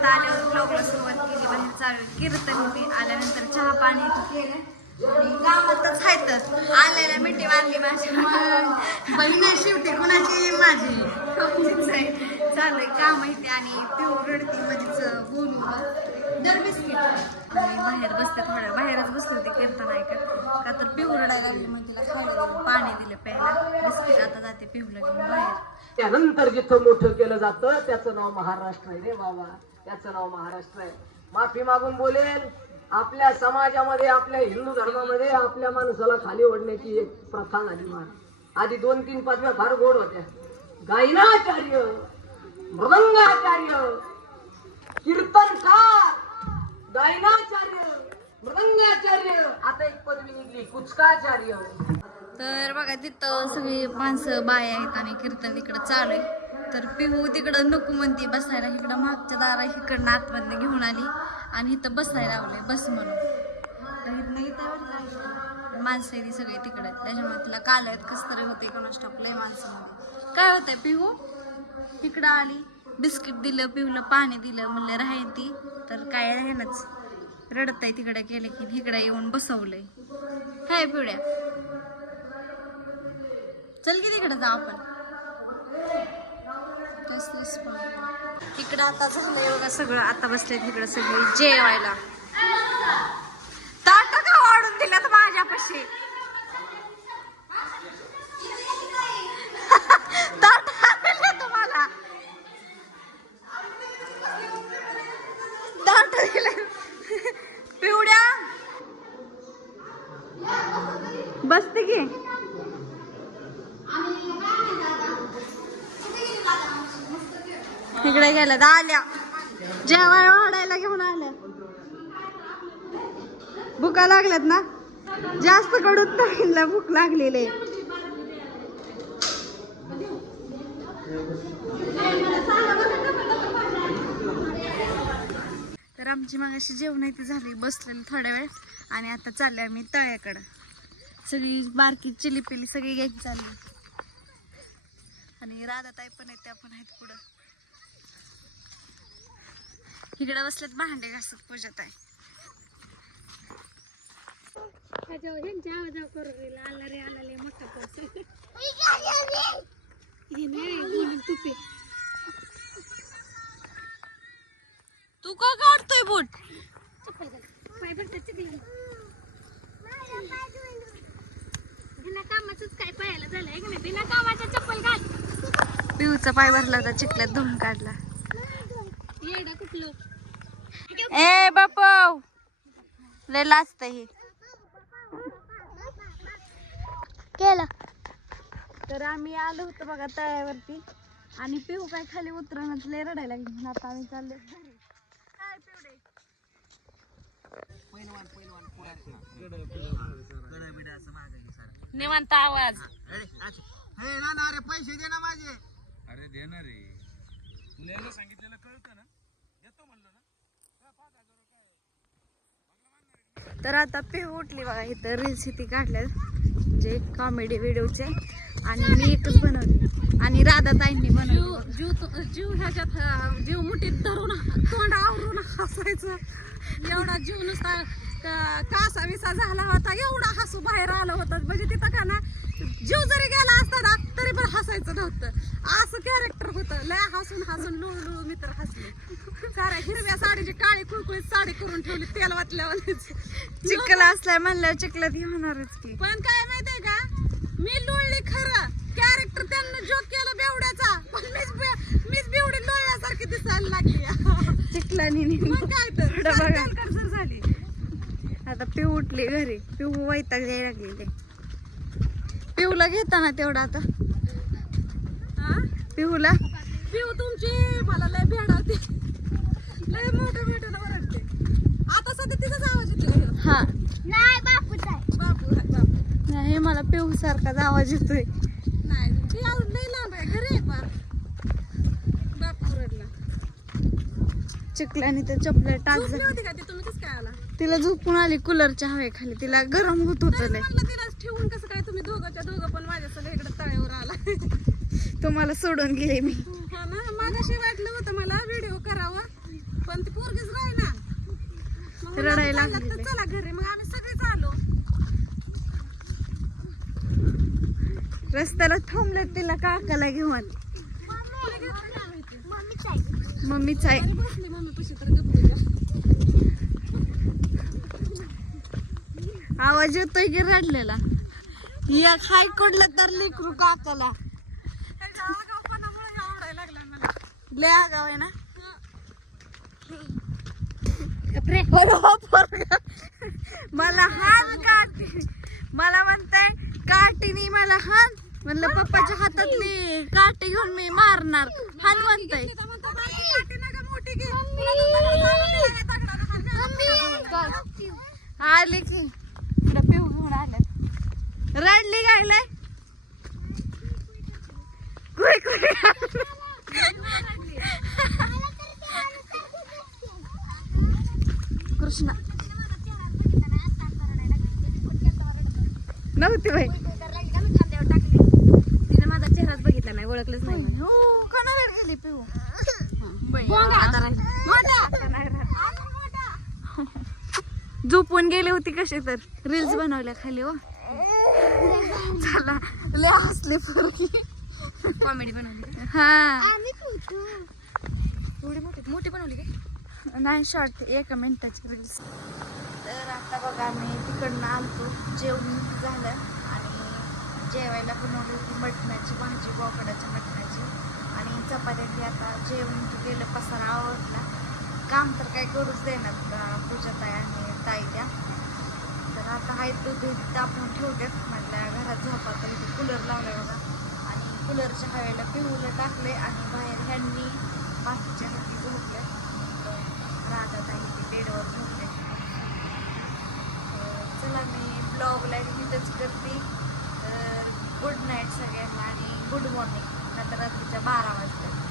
आता आल्यावर ब्लॉगला सुरुवात केली बाहेर चालू कीर्तन ती आल्यानंतर चहा पाणी केलं. आणि कामातच आहे तर आलेल्या मिठी मारली माझ्या. बहीण शेवटी कुणाची माझी. चालू आहे काम आहे ते आणि पिऊ रडती मध्येच बोलू दर बिस्किट. बाहेर बसते थोड्या बाहेरच बसले होते कीर्तन ऐकत का लागली मग तिला खायला दिलं पाणी दिलं प्यायला बिस्किट आता जाते पिवलं घेऊन बाहेर त्यानंतर जिथं मोठं केलं जातं त्याचं नाव महाराष्ट्र आहे रे बाबा. त्याचं नाव महाराष्ट्र आहे. माफी मागून बोलेल आपल्या समाजामध्ये आपल्या हिंदू धर्मामध्ये आपल्या माणसाला खाली ओढण्याची एक प्रथा झाली महाराज आधी दोन तीन पदव्या फार गोड होत्या. गायनाचार्य मृदंगाचार्य कीर्तनकार गायनाचार्य मृदंगाचार्य आता एक पदवी निघली कुचकाचार्य. तर बघा तिथं सगळी माणसं बाया आहेत आणि कीर्तन इकडं चालू आहे. तर पिहू तिकडं नको म्हणते बसायला. इकडं मागच्या दारा इकडनं आतमधनं घेऊन आली आणि इथं बसायला लावलंय बस म्हणून. तर इथनं इथं माणसं आहे ती सगळी तिकडे त्याच्यामुळे तिला काल आहेत कस तरी होते कोणा स्टॉपला माणसं काय होतंय पिहू इकडं आली बिस्किट दिलं पिवलं पाणी दिलं म्हणलं राहील ती तर काय राहीनच रडत आहे तिकडे गेले की इकडे येऊन बसवलंय. काय पिवड्या चल की तिकडे जाऊ आपण. तेच इकडं आता झालंय बघा सगळं. आता बसले तिकडे सगळे जेवायला. ताट का वाढून दिल्यात माझ्यापाशी ताट आणले तुम्हाला ताट दिले पिवड्या बसते की? इकडे गेल्या तर आल्या जेवाय वाढायला घेऊन आल्या. भुका लागल्यात ना? जास्त कडून ताईंला भूक लागलेली आहे. तर आमची मागाशी जेवण इथे झाली बसलेली थोड्या वेळ. आणि आता चालले आम्ही तळ्याकडं. सगळी बारकी चिली पिली सगळी घ्यायची चालली. आणि राधाताई पण आहेत त्या पण आहेत पुढं. इकडे बसलेत भांडे घासत पूजत आहे तू का काढतोय बूट? काय पाहायला झालंय की नाही? बिना कामाच्या चप्पल घाल. पिऊचा पाय भरला होता चिखल्यात धुवून काढला. येडा कुठलं? ए बापू लय लाजत ही. केलं. तर आम्ही आलो होतो बघा तळ्यावरती. आणि पिऊ काय खाली उतरणच लय रडायला लागली. म्हणून आता आम्ही चाललो घरी काय पिवडे निवांत आवाज. पैसे दे ना माझे. अरे देणार रे तुला एकदा सांगितलेलं कळतं ना? देतो म्हणलं ना? तर आता पिहू उठली बघा इथं रील्स इथे काढल्या जे कॉमेडी व्हिडिओचे आणि मी एकच बनवली. आणि राधा ताईंनी बनवली जीव जीव ह्याच्यात अं, जीव मुठीत धरून तोंड आवरून हसायचं. एवढा जीव नुसता कासा विसा झाला होता. एवढा हसू बाहेर आलं होतं. म्हणजे तिथं का ना जीव जरी गेला असता ना तरी पण हसायचं नव्हतं. असं कॅरेक्टर होतं. लय हसून हसून लुळू लुळू मी तर हसले. साऱ्या हिरव्या साडीची काळी कुळकुळीत साडी करून ठेवली तेल वाटल्यावर चिखल असलाय म्हणल्यावर चिखलात ही होणारच की. पण काय माहितीये का? मी लोळली खरं. कॅरेक्टर त्यांना जोक केलं बेवड्याचा. पण मीच मीच बेवडी लोळल्यासारखी दिसायला लागली. चिखलानी मग काय तर. झाली. आता पिऊ उठली घरी. पिऊ वैताग द्यायला लागलेले. पिऊला घेताना तेवढा आता. हा? पिऊला? पिऊ तुमची? मला लय भेडावते लय मोठं मोठं ओरडते आता सध्या तिचाच आवाज येतो हा. नाही बापू आहे, बापू नाही मला पिऊ सारखाच आवाज येतोय. नाही ती अजून लय लांब आहे. घरी आहे बापू रडला. चिखलानी ते चपल्या टाक होती का ती? तुम्ही कसं काय आला? तिला झोपून आली कूलरच्या हवेखाली. तिला गरम होत होत तेच लय म्हणलं तिला ठेवून कसं काय तुम्ही दोघंच्या दोघं पण माझ्या सगळं इकडे तळ्यावर आला. तुम्हाला सोडून गेले मी. हा ना मागाशी वाटलं होतं मला व्हिडिओ करावा. पण ती पोरगीच राही ना. मग रडायला म्हणलं, लागलेली. चला घरी मग आम्ही सगळेच आलो. रस्त्याला थांबले तिला काकाला घेऊन. मम्मीच आहे. बसली मम्मी पशी तर गप्प. आवाज येतोय की रडलेला? एक हाय कोडलं तर लिकरू काकाला. लय आगाव आहे ना? हो. मला हान काठी मला म्हणताय काठीने मला हान म्हणलं पप्पाच्या हातातली काठी घेऊन मी मारणार. हान म्हणताय. तिथं म्हणतो, बारकी काठी नका, मोठी घे. तुला तर दगड लागला, तिला काय दगडानं हाण. आले की इकडं पिऊ घेऊन आले कुई कृष्णा. नव्हती बाई. तिने माझा चेहराच बघितला नाही ओळखलंच नाही हो कोणाला गेली पिऊ? झोपून गेली होती कशी तर. रील्स बनवल्या खाली हो. चला लय हसले पोरगी. कॉमेडी बनवली हा. एवढी मोठी मोठी बनवली काय नाही शॉर्ट एका मिनिटाची रील्स तर आता बघा मी तिकडनं आलतो. जेवण झालं आणि जेवायला बनवली होती मटणाची भाजी बोकडाच्या मटणाची. आणि चपात्याची आता जेवण गेलं पसारा आवडला काम तर काय करूच देणार पूजा ताई आणि ताई त्या. तर आता हाय दूध तापून ठेवतात म्हटलं घरात झोपा तर इथे कूलर लावलाय बघा. आणि कूलरच्या हवेला पिऊला टाकले आणि बाहेर ह्यांनी बाकीच्या ह्यांनी झोपल्या. राहतात आहे ते बेडवर झोपले. चला मी ब्लॉगला इथंच करते. तर गुड नाईट सगळ्यांना आणि गुड मॉर्निंग नंतर रात्रीच्या बारा वाजता